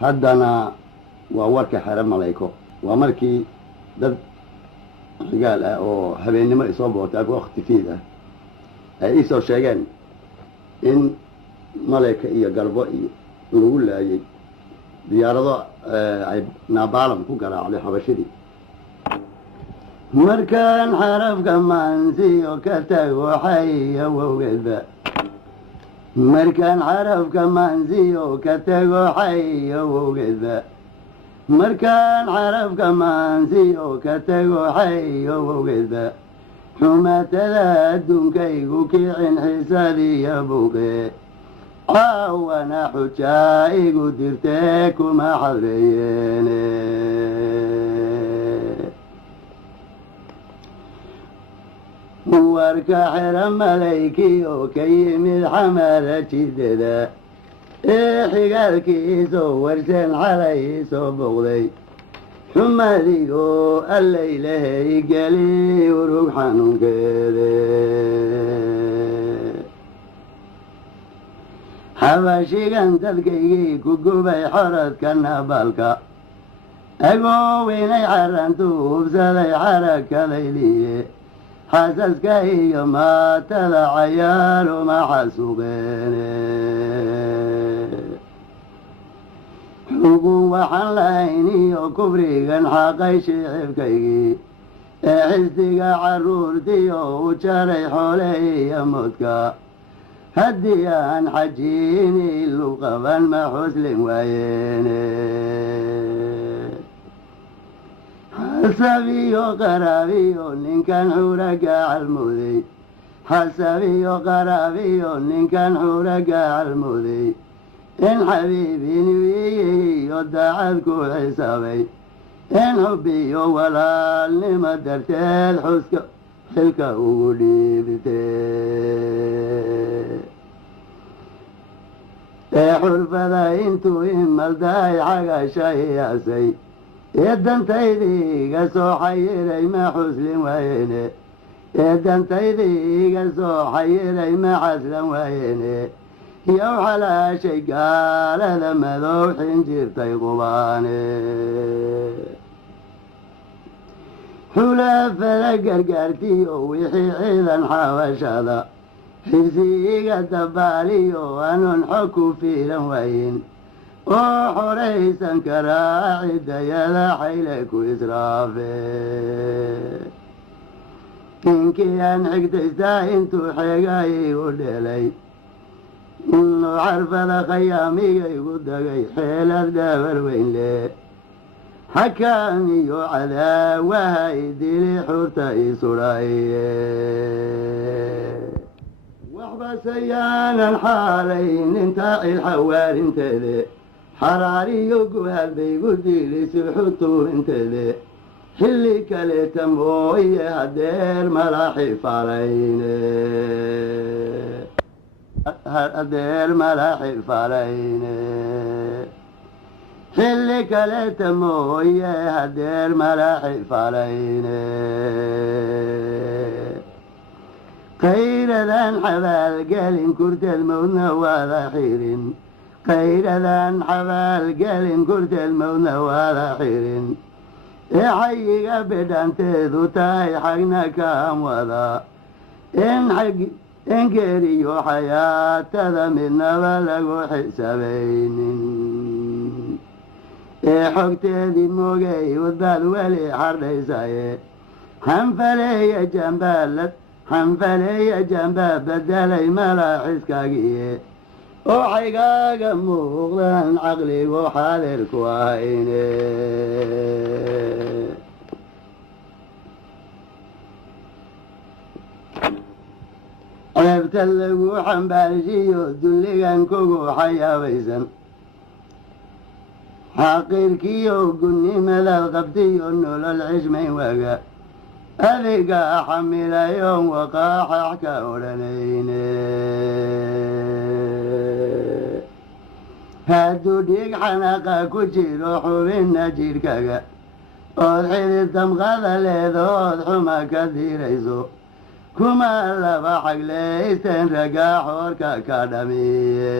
haddana waa warka xero malayko waa markii dad rigaal ah oo habeennimo isoo boortay waqti fiid ah ay ii soo sheegeen in malayka iyo galbo iyo lagu laayay diyaarado ay nabaalam ku garaacday xabashidii markaan xarafka maansiyo ka tago xaya wowgeedba markaan xarafka maansiyo ka tago xaya wowgeedba markaan xarafka maansiyo ka tago xaya wowgeedba xumatada adduunkaygu kicin xiisadiyo buuqe caawana xujaa igu dirtee kuma xadreeyeene warka xero malaykii oo ka yimid xamara jidada ee xigaalkiisoo warseen xalay soo boqday xumadigoo allaylahay geli urug xanuunkeede xabashigan dadkaygii ku gubay xoradka nabaalka agooweynay xarantu hubsaday xarakadaydiye xasaska iyo maatada cayaaruma xasuuqeene xugun waxaan lahayn iyo kufrigan xaqay shicibkaygii ee xisdiga carruurtiyo u jaray xoole iyo moodka haddii aan xajiini luqaban ma xuslin waayeene xasabiyo qaraabiyo ninkan xuraga calmuday xasabiyo qaraabiyo ninkan xuraga calmuday in xabiibiniwiyiyo daacad ku xisaabay in xubbiyo walaalnimo darteed xuska xilka ugu dhiibtee ee xurfada intuu imaldahay xagasha iyaasay ee dantaydii iga soo xayiray ma xuslin waayene ee dantaydii iga soo xayiray ma xaslan waayene yow xalaashay gaalada madow xinjirtay qubaane xulaafada gargaartiyo wixii ciidan xabashada xibsi iga dabaaliyo anoon xog ku fiilan waayin oo xoraysan karaa cidayada xayle ku israafe inkii aan xigtaystaa intuu xeegaygu dhelay inuu xarfada khayaamigaygu dagay xeelad dhabar weynle xakaam iyo cadaawaha idili xurta isudhaye waxbasayaanan xaalayn intaa cilxawaarinteede xaraariyo guhaal baygu diilisay xutuurinteede xilli kaleeta mooye hadeer mala xifaalayne hadeer mala xifaalayne xilli kaleeta mooye hadeer mala xifaalayne qayradan xabaalgelin kurteed mawdna waada xirin qayradan xabaalgelin kurteed mawdna waada xirin ee xayiga bidhanteedu tahay xagna kaan wada in geeriyo xayaatada midnaba lagu xisaabaynin ee xogteedii moogay wadbaad weli xardhaysaye xanfaleeya jambaa bedelay malaaxiskaagiye oo xaygaaga muuqdan caqligu xaadirku ahayne ceebta lagu xambaarshiyo dulligan kugu xayaabaysan xaqiirkiyo gunnimadaad qabtiyo nolol cishmayn waaga adiga xamilayoon waqaaxax ka odhanayne hadduu dhiig xanaqa ku jiro xubinna jidhkaga ood xidid damqada leedood xuma ka dirayso kuma laba xaglaysten ragaa xoorka ka dhamiye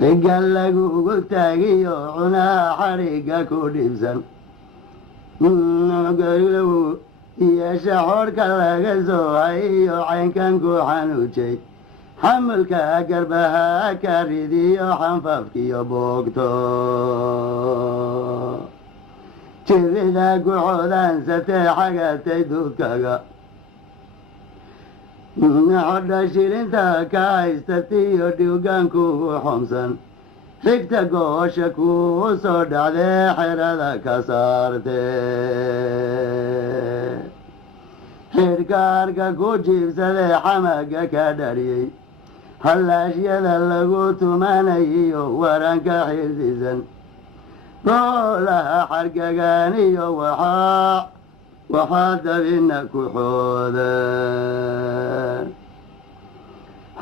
xigga lagugu taagiyo cunaa xadhigga ku dhibsan garilagu yeesha xoodhka laga soo hayiyo caynkan ku xanuujay xamulka garbaha ka ridiyo xanfafkiyo boogto jirida guxoodansatee xagatay duudkaga xodha shilinta ka haystatiyo dhiwgaankugu xomsan xigta goosha kuu soo dhacdee xerada ka saartee xidhkaarka ku jiibsadee xamaga ka dhariyey hallaashyada lagu tumanayiyo waranka xirdisan boolaha xargaganiyo waxaa dabina ku xooda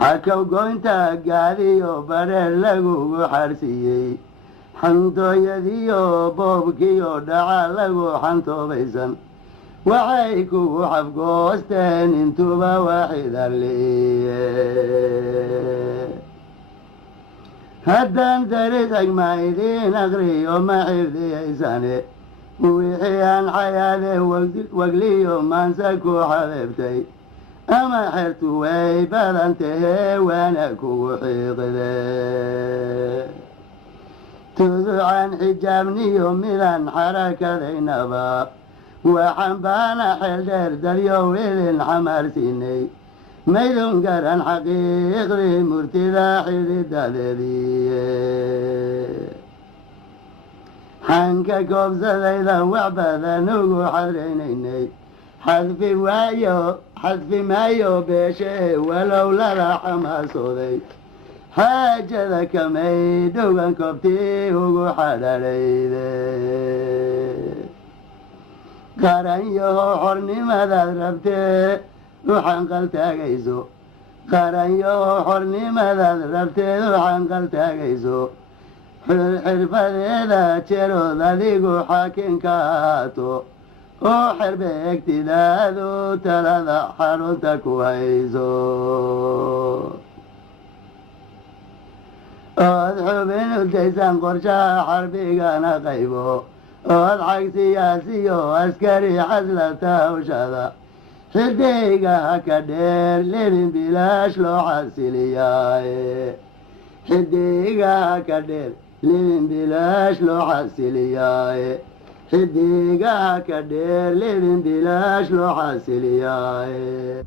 xakaw goynta gaadiyo badheer lagugu xarsiiyey xantooyadiyo boobkiyo dhaca lagu xantoobaysan waxay kugu xafgoosteen intuba waaxidaliye haddaan daris agma idiin aqriyo ma xifdiyaysane wixii aan xayaadee wagliyo maansa ku xabeebtay ama xertu way badan tahee waana kugu xiiqde tuducan xijaabniyo midaan xarakadaynaba waxaan baana xeel dheer daryow idin xamaarsiinay maydun garan xaqiiqdii murtida xididadeediye xanka koobsadayda wax badan ugu xadraynaynay xadfi maayo beeshee walow lala xamaasooday xaajada kamay dhowgan koobtii ugu xadharayde qaranyaho xornimadaad rabtee u xanqaltaagayso qaranyaho xornimadaad rabteed u xanqaltaagayso xirfadeeda jerood adigu xaakinka ahaato oo xerbeegtidaadu talada xarunta ku hayso ood xubin u daysan qorshaha xarbigana qaybo ood xag siyaasiyo askari xaslata hawshada xidayga ka dheer libin bilaash loo xasiliyaaye xidayga ka dheer libin bilaash loo xasiliyaaye xidayga ka dheer libin bilaash loo xasiliyaaye